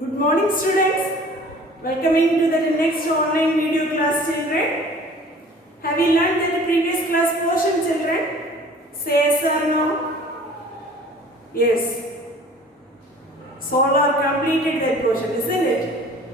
Good morning students. Welcoming to the next online video class children. Have you learned the previous class portion children? Say yes or no? Yes. So all are completed that portion, isn't it?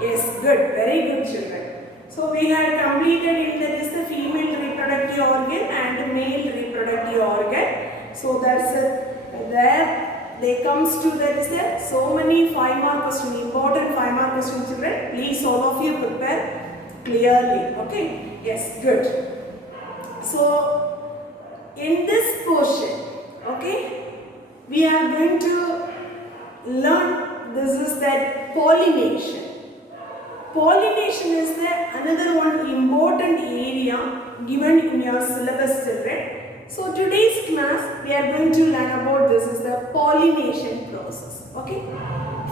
Yes, good. Very good children. So we have completed in that is the female reproductive organ and male reproductive organ. So that's there. They comes to that is there so many 5 mark question, important 5 mark question children. Please all of you prepare clearly. Okay? Yes, good. So in this portion, okay, we are going to learn this is that pollination. Pollination is the another one important area given in your syllabus children. So today's class we are going to learn about this is the pollination process. Okay.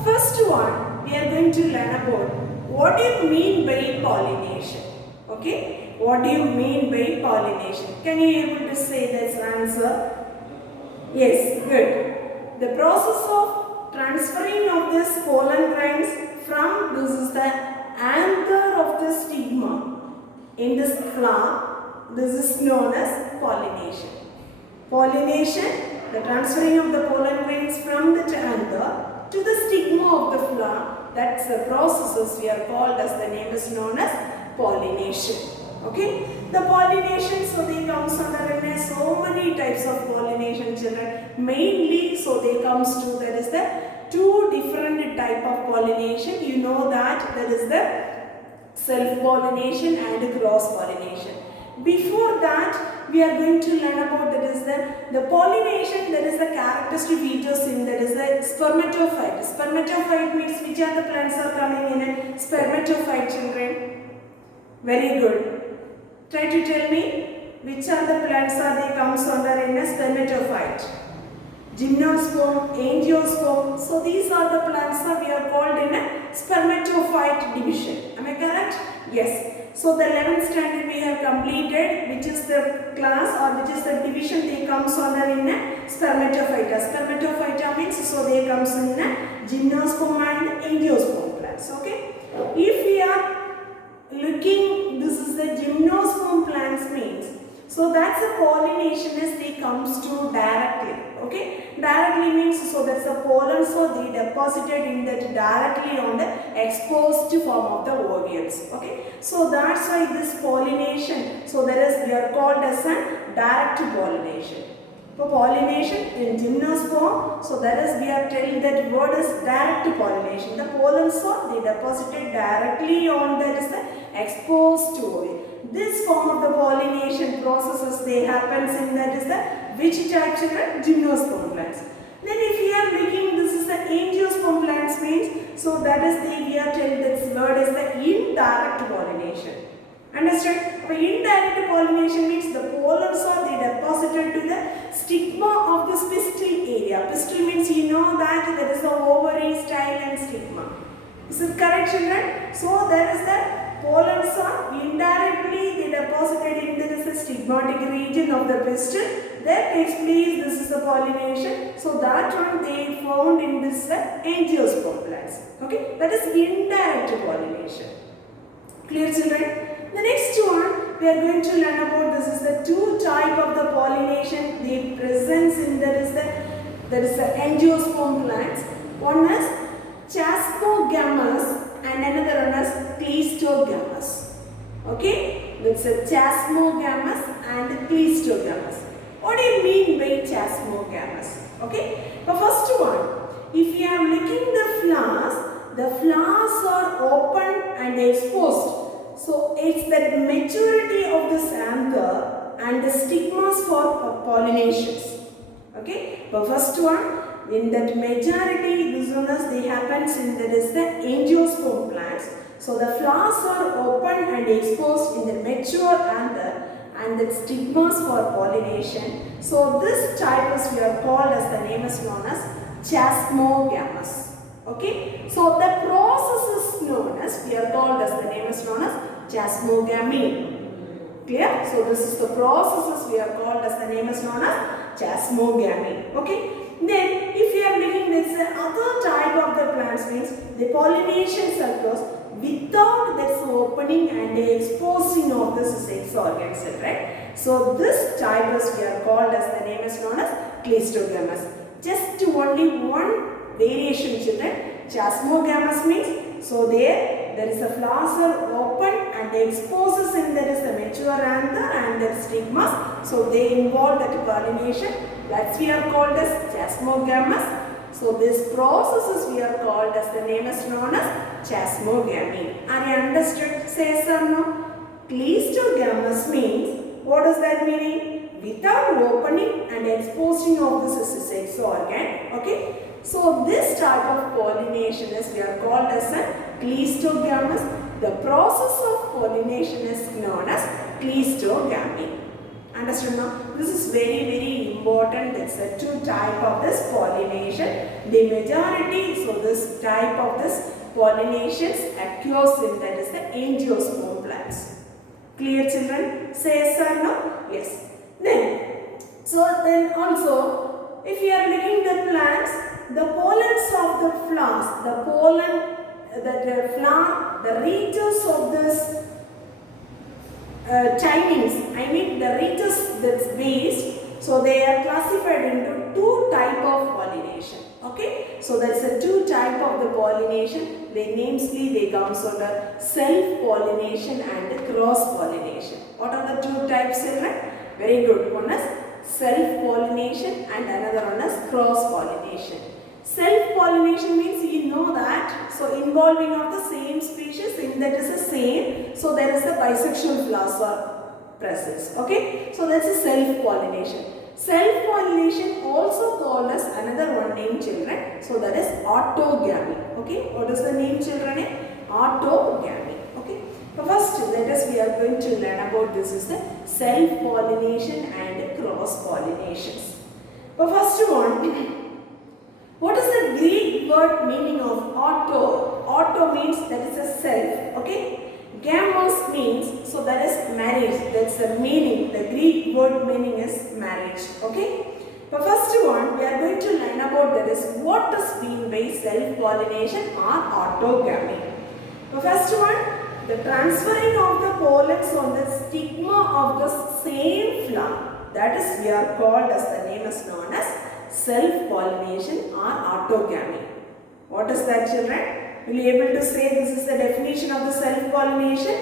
First one we are going to learn about what do you mean by pollination. Okay. What do you mean by pollination? Can you able to say this answer? Yes. Good. The process of transferring of this pollen grains from this is the anther of the stigma in this flower. This is known as pollination. Pollination, the transferring of the pollen grains from the anther to the stigma of the flower. That's the processes we are called as the name is known as pollination. Okay, the pollination, so they comes under so many types of pollination children. Mainly, so they comes to that is the two different type of pollination. You know that is the self-pollination and cross-pollination. Before that, we are going to learn about that is the pollination, that is the characteristic features in that is the spermatophyte. Spermatophyte means which are the plants are coming in a spermatophyte children. Very good. Try to tell me which are the plants are they comes under in a spermatophyte. Gymnosperm, angiosperm. So these are the plants that we are called in a spermatophyte division. Am I correct? Yes. So the 11th standard we have completed, which is the class or which is the division they comes under in a spermatophyta. Spermatophyta means so they comes in a gymnosperm and angiosperm plants. Okay. If we are looking, this is the gymnosperm plants means. So that's the pollination as they comes to directly. Okay, directly means so that's the pollen, so they deposited in that directly on the exposed form of the ovules. Okay, so that's why this pollination, so that is we are called as a direct pollination. For pollination in gymnosperm, so that is we are telling that word is direct pollination. The pollen, so they deposited directly on that is the exposed ovule. This form of the pollination processes they happens in that is the which type children? Gymnosperm plants. Then if we are making this is the angiosperm plants means, so that is the we are telling this word is the indirect pollination. Understand? For indirect pollination means the pollens are they deposited to the stigma of this pistil area. Pistil means you know that there is a ovary, style and stigma. Is it correct children? So there is the pollens are indirectly they deposited into this stigmatic region of the pistil. There takes place this is the pollination. So that one they found in this angiosperm plants. Okay, that is indirect pollination. Clear children? The next one we are going to learn about this is the two type of the pollination they presents in there is the angiosperm plants. One is chasmogamous and another one is cleistogamous. Okay, that's a chasmogamous and cleistogamous. What do you mean by chasmogamous? Okay, the first one, if you are looking the flowers are open and exposed. So it's that maturity of this anther and the stigmas for pollinations. Okay, the first one, in that majority this one is they happens in that is the angiosperm plants. So the flowers are open and exposed in the mature anther and the stigmas for pollination. So this type is we are called as the name is known as chasmogamous. Okay, so the process is known as we are called as the name is known as chasmogamy. Clear? So this is the processes we are called as the name is known as chasmogamy. Okay. Then if you are making this other type of the plants means the pollination occurs without this opening and the exposing of the sex organs, right? So this type is we are called as, the name is known as cleistogamous. Just only one variation, children. Chasmogamous means, so there is a flowers are open and exposes in there is a mature anther and the stigma. So they involve that pollination. That's we are called as chasmogamous. So this process is we are called as, the name is known as chasmogamy. Are you understood? Say yes or no? Cleistogamous means, what is that meaning? Without opening and exposing of the sex organ. Okay. So this type of pollination is we are called as a cleistogamous. The process of pollination is known as cleistogamy. Understood now? This is very important. It's a two type of this pollination. The majority, so this type of this pollinations occurs in, that is the angiosperm plants. Clear, children? Say yes or no? Yes. Then also, if you are looking at the plants, the pollens of the flowers, the pollen, the flower, the reaches of this timings, I mean the reaches that's based, so they are classified into two type of pollination. Okay, so that's a two type of the pollination. They comes under self-pollination and cross-pollination. What are the two types, children? Very good. One is self-pollination and another one is cross-pollination. Self-pollination means you know that, so involving of the same species, in that is the same, so there is a bisexual flowers are present. Okay, so that's a self-pollination. Self-pollination also called as another one name, children, so that is autogamy. Okay, what is the name, children? Autogamy. Okay, but first we are going to learn about this is the self-pollination and cross-pollinations. But first one, what is the Greek word meaning of auto? Auto means that is a self. Okay. Gamos means, so that is marriage. That's the meaning. The Greek word meaning is marriage. Okay. The first one we are going to learn about, that is what is mean by self-pollination or autogamy. The first one, the transferring of the pollens on the stigma of the same flower. That is we are called as, the name is known as self-pollination or autogamy. What is that, children? Will you be able to say this is the definition of the self-pollination?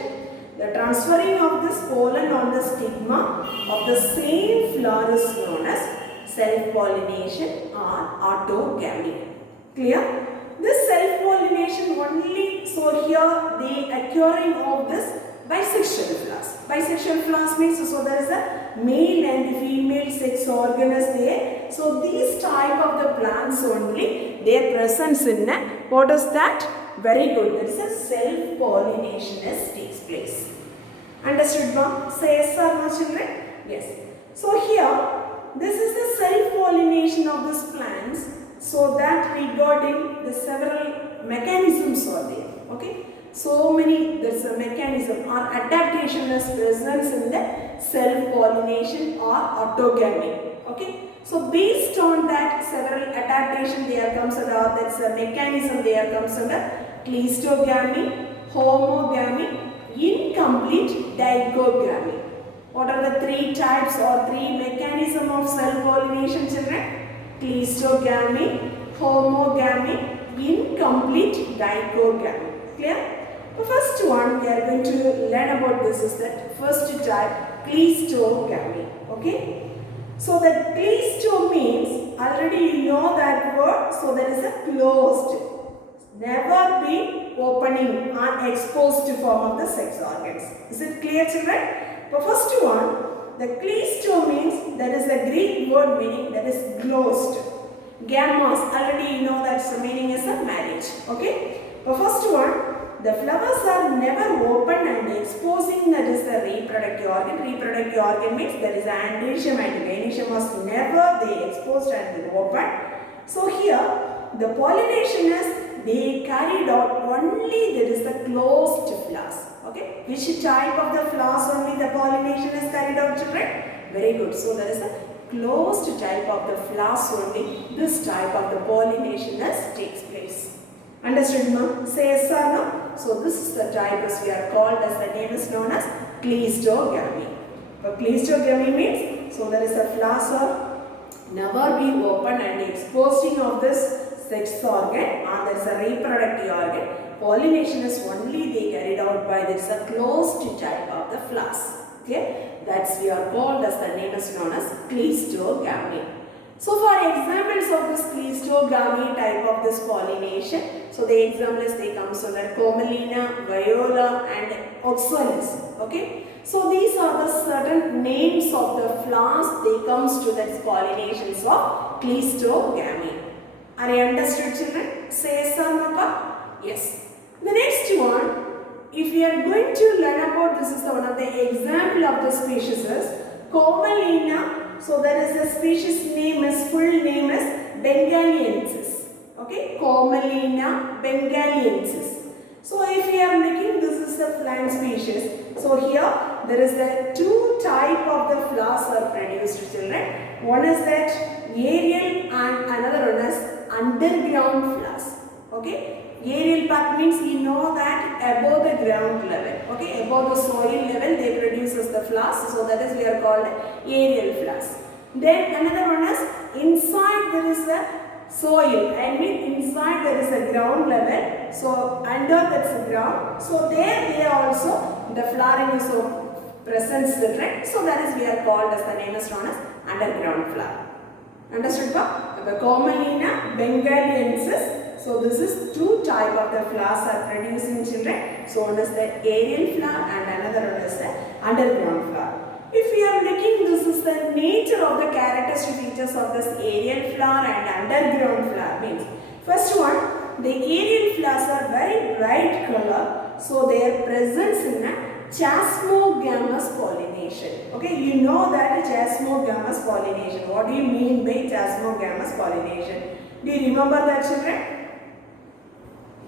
The transferring of this pollen on the stigma of the same flower is known as self-pollination or autogamy. Clear? This self-pollination only, so here the occurring of this bisexual flowers. Bisexual flowers means, so there is a male and female sex organ is there. So these type of the plants only, their presence in a, what is that? Very good. That is a self-pollination takes place. Understood, ma'am? Say yes or no, children? Yes. So here, this is the self-pollination of these plants. So that regarding the several mechanisms are there. Okay. So many, there's a mechanism or adaptation is present in the self-pollination or autogamy. Okay. So based on that, several adaptation there comes under, that's a mechanism there comes under cleistogamy, homogamy, incomplete digogamy. What are the three types or three mechanism of self-pollination, children? Cleistogamy, homogamy, incomplete digogamy. Clear? The first one we are going to learn about this is that first type, cleistogamy. Okay? So that cleisto means, already you know that word, so there is a closed, never be opening or exposed form of the sex organs. Is it clear, children? The first one, the cleisto means, there is a Greek word meaning that is closed. Gamos, already you know that the meaning is a marriage. Okay? The first one, the flowers are never open and exposing, that is the reproductive organ. Reproductive organ means there is androecium and gynoecium was never they exposed and open. So here the pollination is they carried out only there is the closed flowers. Okay, which type of the flowers only the pollination is carried out, children? Very good. So there is a closed type of the flowers only this type of the pollination takes place. Understood, ma'am? Say yes or no? So this is the type as we are called as, the name is known as cleistogamy. But cleistogamy means, so there is a flowers are never be open and exposing of this sex organ, and there is a reproductive organ. Pollination is only they carried out by this a closed type of the flowers. Okay, that's we are called as, the name is known as cleistogamy. So for examples of this cleistogamy type of this pollination, so the examples they comes under Commelina, Viola and Oxalis. Okay, so these are the certain names of the flowers they comes to that pollinations of cleistogamy. Are you understood, children? Say yes or no? Yes. The next one, if we are going to learn about, this is one of the example of the species is Commelina. So there is a species name is, full name is Bengaliensis. Okay, Commelina Bengaliensis. So if we are looking, this is a plant species. So here there is the two type of the flowers are produced, children. One is that aerial and another one is underground flowers. Okay. Aerial part means you know that above the ground level, okay, above the soil level they produces the flowers, so that is we are called aerial flowers. Then another one is inside there is a soil, I mean inside there is a ground level, so under that's the ground, so there they also the flowering is so present, children, so that is we are called as, the name is known as underground flower. Understood, pa? The Commelina Bengaliensis. So this is two type of the flowers are produced in children. So one is the aerial flower and another one is the underground flower. If we are looking, this is the nature of the characteristic features of this aerial flower and underground flower means. First one, the aerial flowers are very bright color. So their presence in a chasmogamous pollination. Okay, you know that chasmogamous pollination. What do you mean by chasmogamous pollination? Do you remember that, children?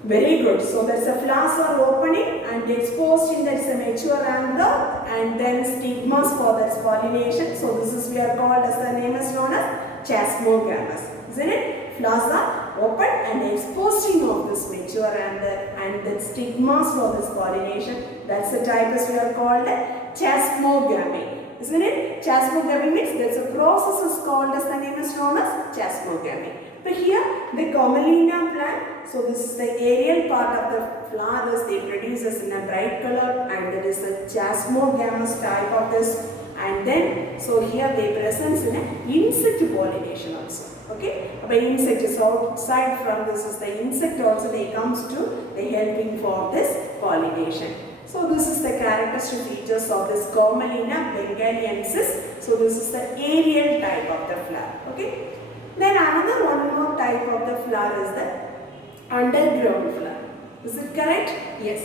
Very good. So that's the flowers are opening and exposed in that's a mature anther and then stigmas for that pollination. So this is we are called as, the name is known as chasmogamous. Isn't it? Flowers are open and exposing of this mature anther and then stigmas for this pollination. That's the type as we are called chasmogamy. Isn't it? Chasmogamy means there's a process is called as, the name is known as chasmogamy. But here the Commelina plant, so this is the aerial part of the flowers they produces in a bright color and there is a chasmogamous type of this, and then so here they presence in a insect pollination also. Okay, but insect is outside from this is the insect also they comes to the helping for this pollination. So this is the characteristic features of this Commelina Bengaliensis. So this is the aerial type of the flower. Okay. Then another one more type of the flower is the underground flower. Is it correct? Yes.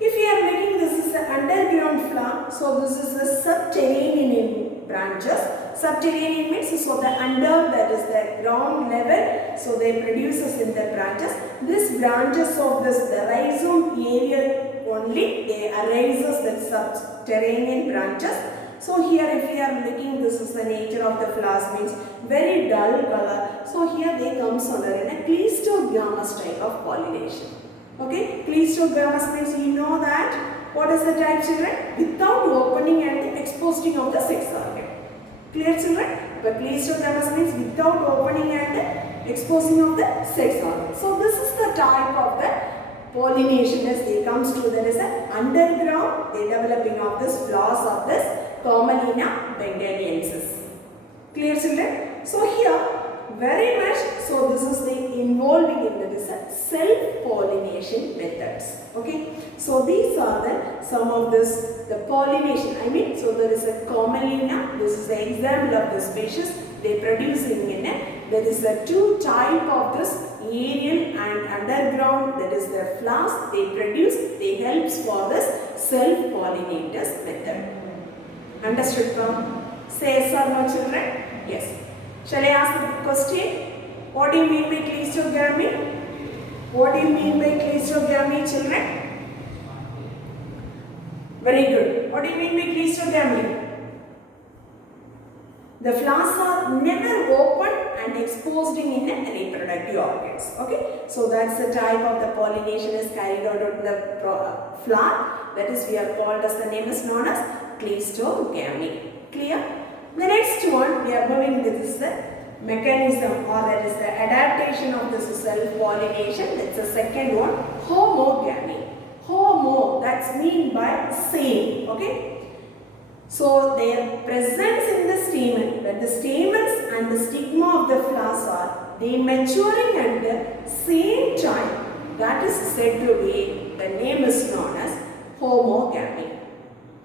If you are making this is the underground flower, so this is the subterranean branches. Subterranean means so the under, that is the ground level, so they produces in the branches. These branches of this the rhizome area only they arises the subterranean branches. So here if we are looking, this is the nature of the flowers means very dull color. So here they comes under in a cleistogamous type of pollination. Okay, cleistogamous means you know that what is the type, children? Without opening and exposing of the sex organ. Clear, children? But cleistogamous means without opening and exposing of the sex organ. So this is the type of the pollination as they comes to, there is a underground they developing of this flowers of this Commelina Bengaliensis. Clear, children? So here very much, so this is the involving in the self-pollination methods. Okay, so these are the some of this the pollination. I mean, so there is a Commelina. This is the example of the species they producing in it. There is a two type of this aerial and underground. That is the flowers they produce. They helps for this self-pollinators method. Understood, come? Say yes or no, children? Yes. Shall I ask the question? What do you mean by cleistogamy? What do you mean by cleistogamy, children? Very good. What do you mean by cleistogamy? The flowers are never open and exposing in the reproductive organs. Okay, so that's the type of the pollination is carried out of the flower. That is, we are called as, the name is known as cleistogamy. Clear? The next one we are moving, this is the mechanism, or that is the adaptation of this self-pollination. That's the second one, homogamy. Homo, that's mean by same. Okay. So their presence in the stamen, when the stamens and the stigma of the flowers are they maturing at the same time, that is said to be, the name is known as homogamy.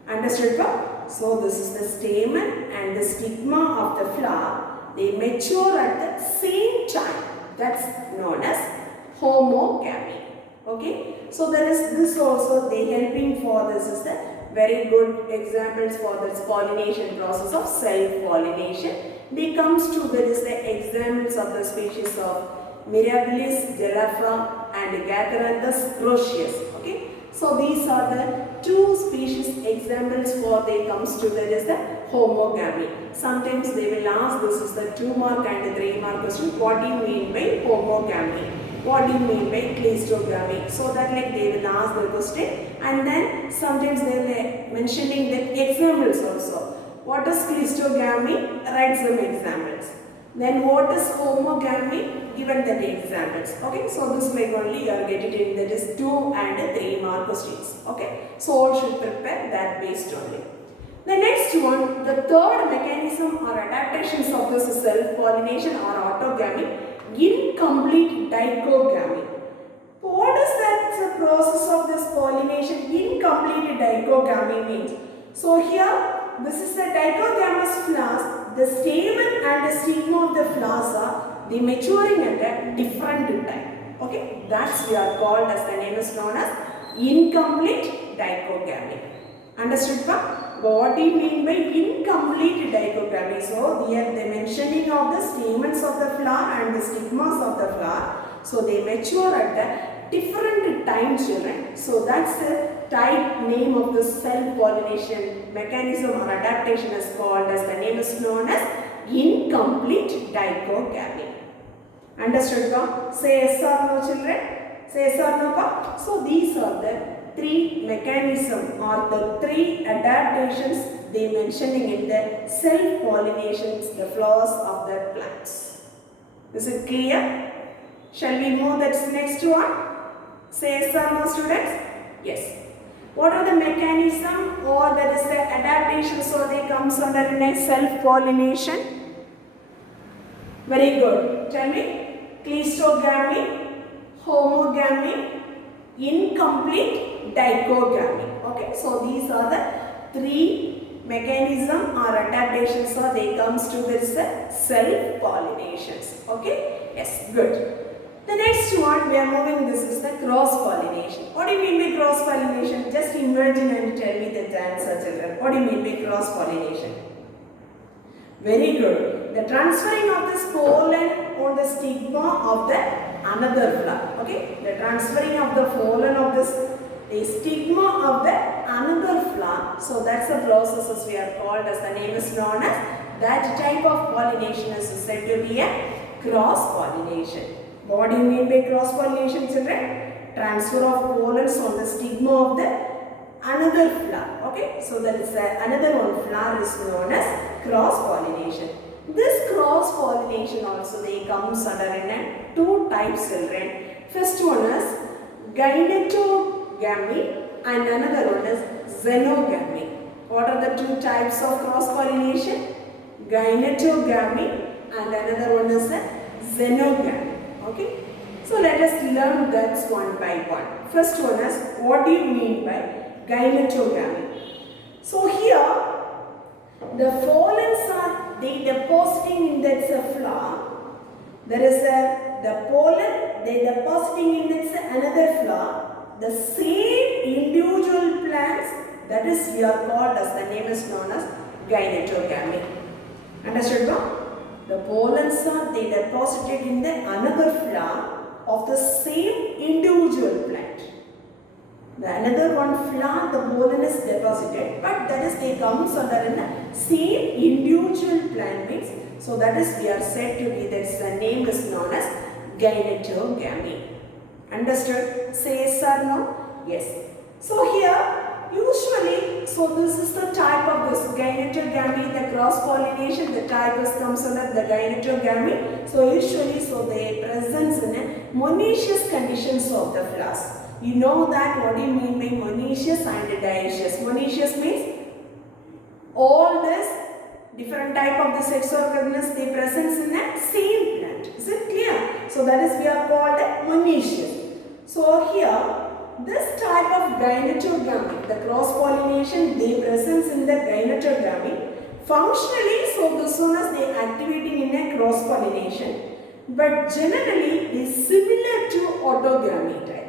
Understood? Pa? So this is the stamen and the stigma of the flower, they mature at the same time. That's known as homogamy. Okay. So there is this also, they helping for this is the very good examples for this pollination process of self-pollination. They comes to there is the examples of the species of Mirabilis, Gelapha and Gatharanthus grotius. Okay. So these are the two species examples for they comes to there is the homogamy. Sometimes they will ask, this is the 2 mark and 3 mark question, what do you mean by homogamy? What do you mean by cleistogamy? So that like they will ask the question, and then sometimes they will mentioning the examples also. What is cleistogamy? Write some examples. Then what is homogamy? Given that examples. Okay, so this like only you are getting it, that is 2 and 3 mark questions. Okay, so all should prepare that based only. The next one, the third mechanism or adaptations of this self-pollination or autogamy, incomplete dichogamy. What is that process of this pollination? Incomplete dichogamy means. So here, this is the dichogamous flowers. The stamen and the stigma of the flowers are they maturing at a different time. Okay, that's we are called as, the name is known as incomplete dichogamy. Understood? Pa? What do you mean by incomplete dichogamy? So here the mentioning of the stamens of the flower and the stigmas of the flower. So they mature at the different time, children. So that's the type name of the self-pollination mechanism or adaptation is called as, the name is known as incomplete dichogamy. Understood? Pa? Say yes or no, children. Say yes or no, pa? So these are the 3 mechanisms or the 3 adaptations they mentioning in the self-pollinations, the flowers of the plants. Is it clear? Shall we move that next one? Say yes or no, students? Yes. What are the mechanism or that is the adaptation, so they comes under the next self-pollination? Very good. Tell me. Cleistogamy, homogamy, incomplete dichogamy. Okay, so these are the 3 mechanism or adaptations, so they comes to this self-pollinations. Okay, yes, good. The next one we are moving, this is the cross-pollination. What do you mean by cross-pollination? Just imagine and tell me the answer, children. What do you mean by cross-pollination? Very good. The transferring of this pollen on the stigma of the another flower. Okay, the transferring of the pollen of this the stigma of the another flower. So that's the processes we are called as, the name is known as, that type of pollination is said to be a cross-pollination. What do you mean by cross-pollination, children? Transfer of pollens on the stigma of the another flower. Okay, so that is another one flower is known as cross-pollination. This cross-pollination also they comes under in 2 types, children. First one is gynetogamy and another one is xenogamy. What are the 2 types of cross-pollination? Gynetogamy and another one is xenogamy. Okay, so let us learn that one by one. First one is, what do you mean by gynetogamy? So here the pollens are they depositing in that flower. There is the pollen they depositing in its another flower. The same individual plants, that is we are called as, the name is known as gynetogamy. Understood? No? The pollens are they deposited in the another flower of the same individual plant. The another one flower, the pollen is deposited, but that is they comes under in the same individual plant mix. So that is we are said to be, that's the name is known as gynetogamy. Understood? Say yes or no? Yes. So here usually, so this is the type of this gynetogamy, the cross pollination, the type is comes under the gynetogamy. So usually, so they presents in a monoecious conditions of the flowers. You know that what do you mean by monoecious and dioecious? Monoecious means all this different type of the sex organisms they presents in the same plant. Is it clear? So that is we are called monoecious. So here this type of gynetogamy, the cross pollination, they presents in the gynetogamy. Functionally, so as soon as they activating in a cross pollination, but generally they similar to autogamy type.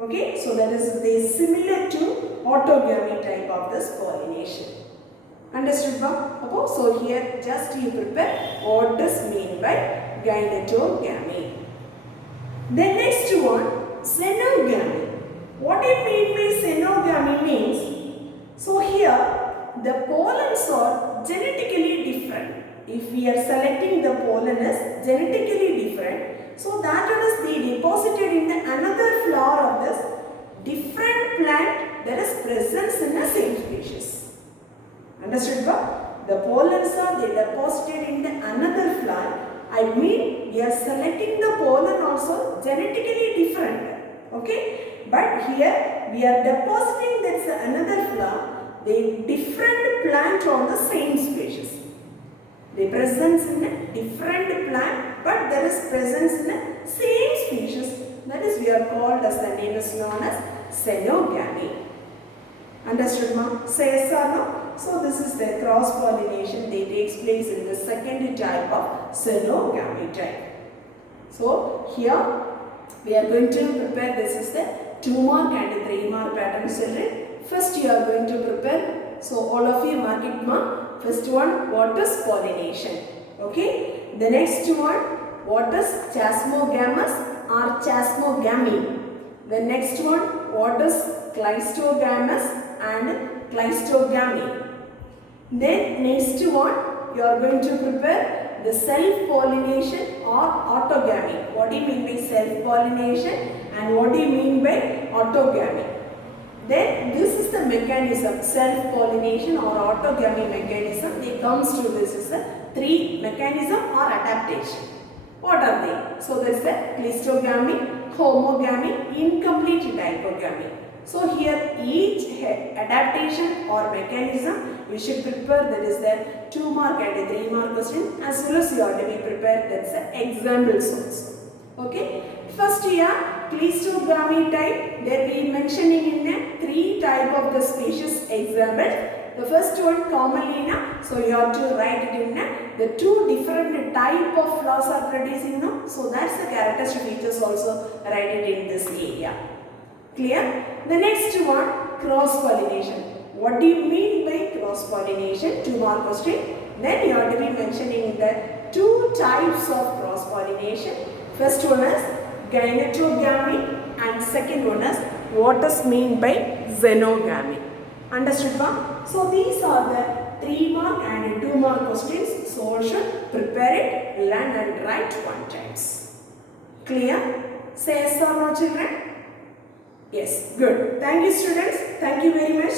Okay, so that is they similar to autogamy type of this pollination. Understood, ma'am? So here just you prepare what is mean by gynetogamy. Then next one, xenogamy. What do you mean by xenogamy means? So here the pollens are genetically different. If we are selecting the pollen is genetically different, so that one is they deposited in the another flower of this different plant that is present in the same species. Understood? The pollens are they deposited in the another flower. I mean we are selecting the pollen also genetically different. Okay, but here we are depositing that's another flower, the different plant on the same species. They presence in a different plant, but there is presence in the same species. That is we are called as the name is known as xenogamy. Understood, ma'am? Say yes or no? So this is the cross pollination. They takes place in the second type of xenogamy type. So here we are going to prepare, this is the 2 mark and 3 mark pattern children. First you are going to prepare, so all of you mark it, mark. First one, what is pollination? Okay. The next one, what is chasmogamous or chasmogamy? The next one, what is cleistogamous and cleistogamy? Then next one, you are going to prepare the self-pollination or autogamy. What do you mean by self-pollination and what do you mean by autogamy? Then this is the mechanism, self-pollination or autogamy mechanism. They comes to this is the 3 mechanism or adaptation. What are they? So there is the cleistogamy, homogamy, incomplete dipogamy. So here each adaptation or mechanism we should prepare, that is the 2 mark and 3 mark question, as well as you have to be prepared, that's the examples also. Okay. First here cleistogamy type, there we mentioning in a 3 type of the species example. The first one commonly so you have to write it in the 2 different type of flowers are producing so that's the characteristic features also write it in this area. Clear? The next one, cross pollination. What do you mean by cross pollination? 2 mark question. Then you have to be mentioning the 2 types of cross pollination. First one is gynetogamy and second one is what is mean by xenogamy. Understood, ma'am? So these are the 3 mark and 2 mark questions. So all should prepare it, learn and write 1 times. Clear? Say yes or no, children? Yes, good. Thank you, students. Thank you very much.